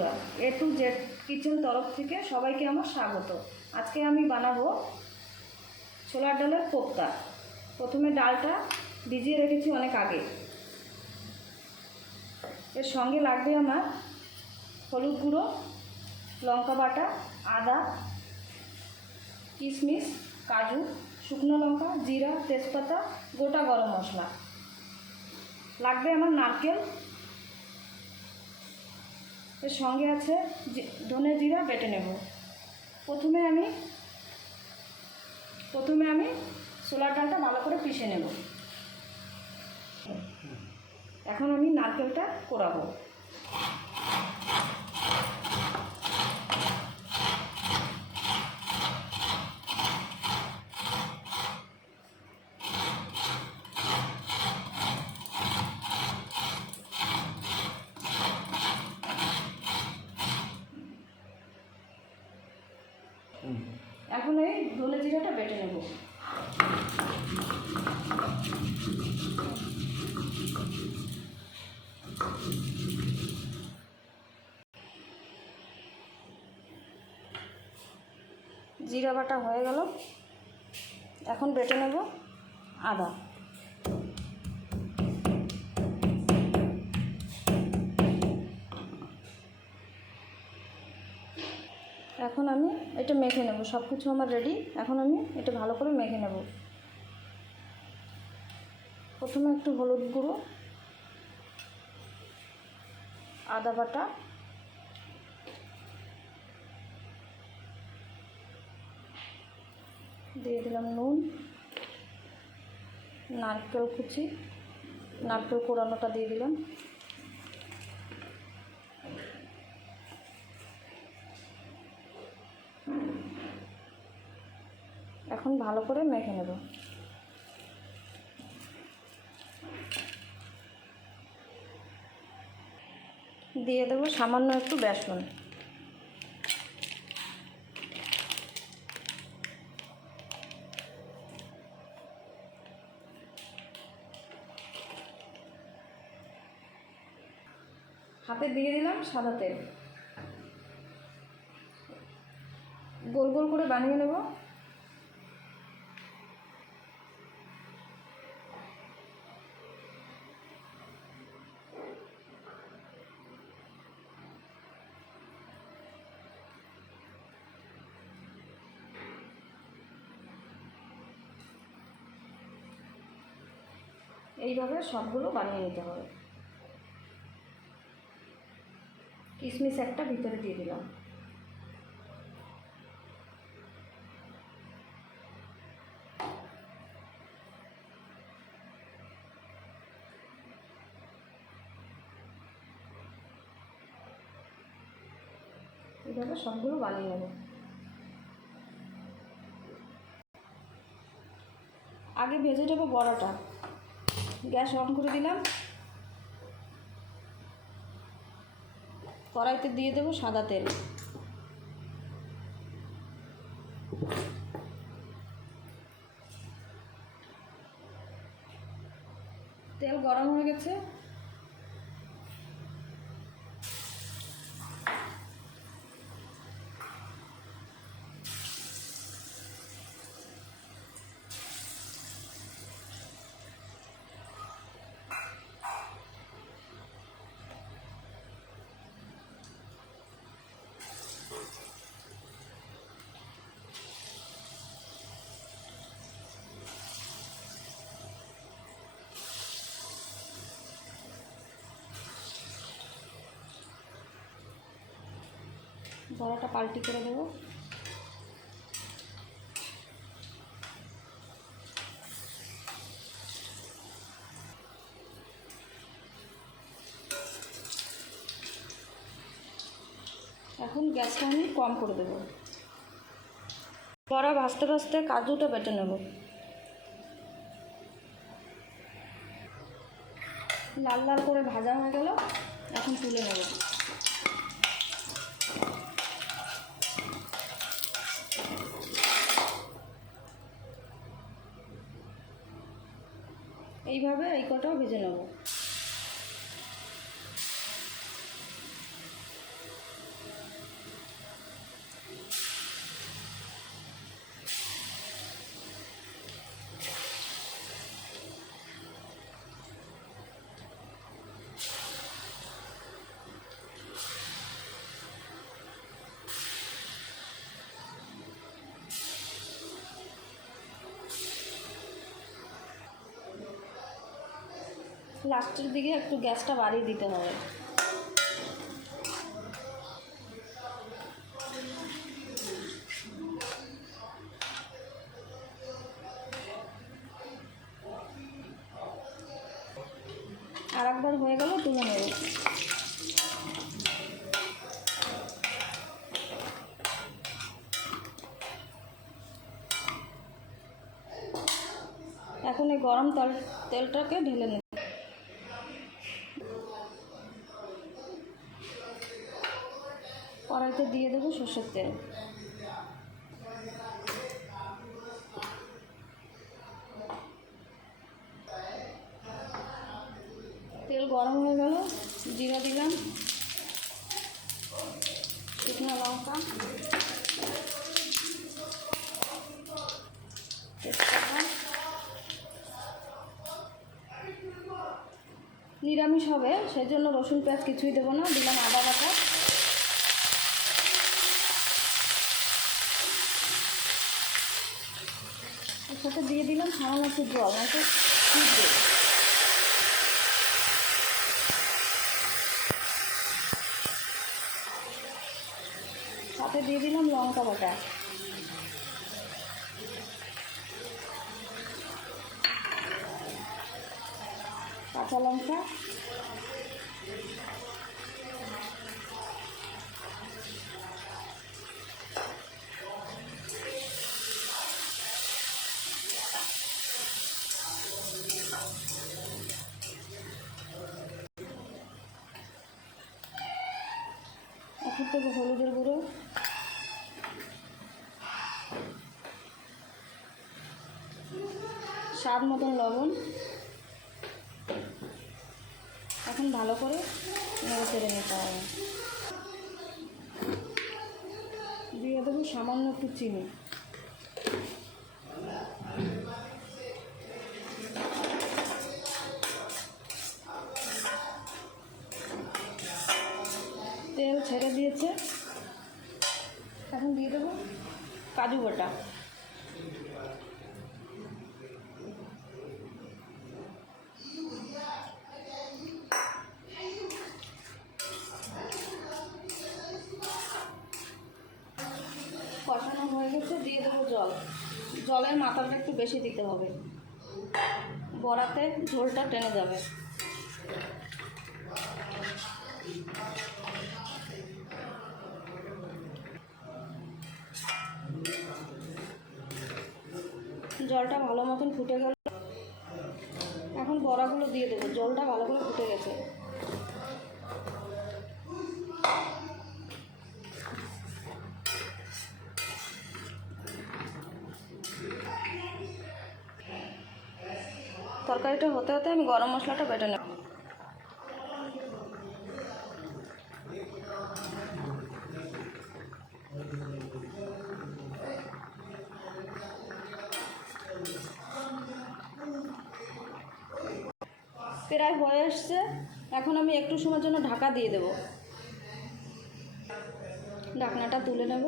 বন্ধুরা, এ to Z kitchen তরফ থেকে সবাইকে আমার স্বাগত। আজকে আমি বানাবো ছোলার ডালের কোপ্তা। প্রথমে ডালটা ভিজিয়ে রেখেছি অনেক আগে। এর সঙ্গে লাগবে আমার হলুদ গুঁড়ো, লঙ্কা বাটা, আদা, কিশমিশ, কাজু, শুকনো লঙ্কা, জিরা, তেজপাতা, গোটা গরম মশলা। লাগবে আমার নারকেল এর সঙ্গে আছে ধনে জিরা বেটে নেব। প্রথমে আমি প্রথমে আমি ছোলার ডালটা ভালো করে পিষে নেব। এখন আমি নারকেলটা কোরাবো। এখন এই ধনে জিরাটা বেটে নেব। জিরা বাটা হয়ে গেল। এখন বেটে নেব আদা। এটা মেখে নেব সব কিছু আমার রেডি এখন আমি এটা ভালো করে মেখে নেব। প্রথমে একটু হলুদ গুঁড়ো, আদা বাটা, দিয়ে দিলাম নুন, নারকেল কুচি, নারকেল কোড়ানোটা দিয়ে দিলাম। ভালো করে মেখে নেব। দিয়ে দেবো সামান্য একটু বেসন। হাতে দিয়ে দিলাম সাদা তেল। গোল গোল করে বানিয়ে নেব। এইভাবে সবগুলো বানিয়ে নিতে হবে। কিশমিশ একটা ভিতরে দিয়ে দিলাম। এইভাবে সবগুলো বানিয়ে নেব। আগে ভেজে নেব বড়াটা। গ্যাস অন করে দিলাম। কড়াইতে দিয়ে দেবো সাদা তেল গরম হয়ে গেছে বড়াটা পাল্টি করে দেবো। এখন গ্যাসটা আমি কম করে দেবো। বড়া ভাজতে ভাজতে কাজুটা বেটে নেব। লাল লাল করে ভাজা হয়ে গেল, এখন তুলে নেব। এইভাবে এই কটাও ভেজে নেব। লাস্টের দিকে একটু গ্যাসটা বাড়িয়ে দিতে হবে। আর একবার হয়ে গেল, তুলে নেব। এখন এই গরম তেল, তেলটাকে ঢেলে নেব কড়াইতে দিয়ে দেবো সর্ষের তেল। তেল গরম হয়ে গেল, জিরা দিলাম, শুকনো লঙ্কা নিরামিষ হবে সেই জন্য রসুন পেঁয়াজ কিছুই দেবো না, দিলাম আদা বাটা এর সাথে দিয়ে দিলাম সামান্য একটু জল আমাকে ফুটবে সাথে দিয়ে দিলাম লঙ্কা বাটা। কাঁচা লঙ্কা। এখন থেকে হলুদের গুঁড়ো। স্বাদ মতন লবণ। এখন ভালো করে নেড়ে চেড়ে নিতে হবে। দিয়ে দেবো সামান্য একটু চিনি। কাজু বাটা। কষানো হয়ে গেছে, দিয়ে দেবো জল। জলের মাথাটা একটু বেশি দিতে হবে। বড়াতে ঝোলটা টেনে যাবে। জলটা ভালো মতন ফুটে গেল। এখন বড়াগুলো দিয়ে দেবো, জলটা ভালো করে ফুটে গেছে। তরকারিটা হতে হতে আমি গরম মশলাটা বেটে নেব। প্রায় হয়ে আসছে এখন আমি একটু সময়ের জন্য ঢাকা দিয়ে দেব। ঢাকনাটা তুলে নেব।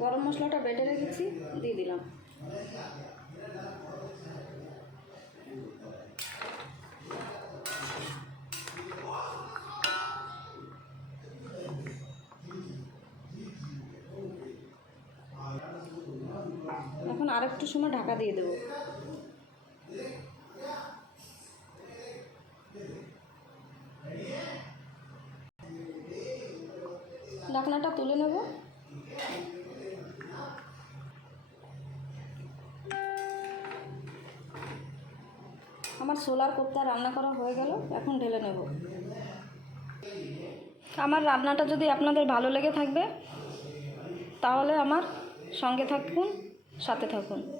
গরম মশলাটা বেটে রেখেছি, দিয়ে দিলাম। এখন আরেকটু সময় ঢাকা দিয়ে দেবো। ঢাকনাটা তুলে নেব। আমার সোলার কোপ্তা রান্না করা হয়ে গেল, এখন ঢেলে নেব। আমার রান্নাটা যদি আপনাদের ভালো লেগে থাকবে, তাহলে আমার সঙ্গে থাকুন। সাথে থাকুন।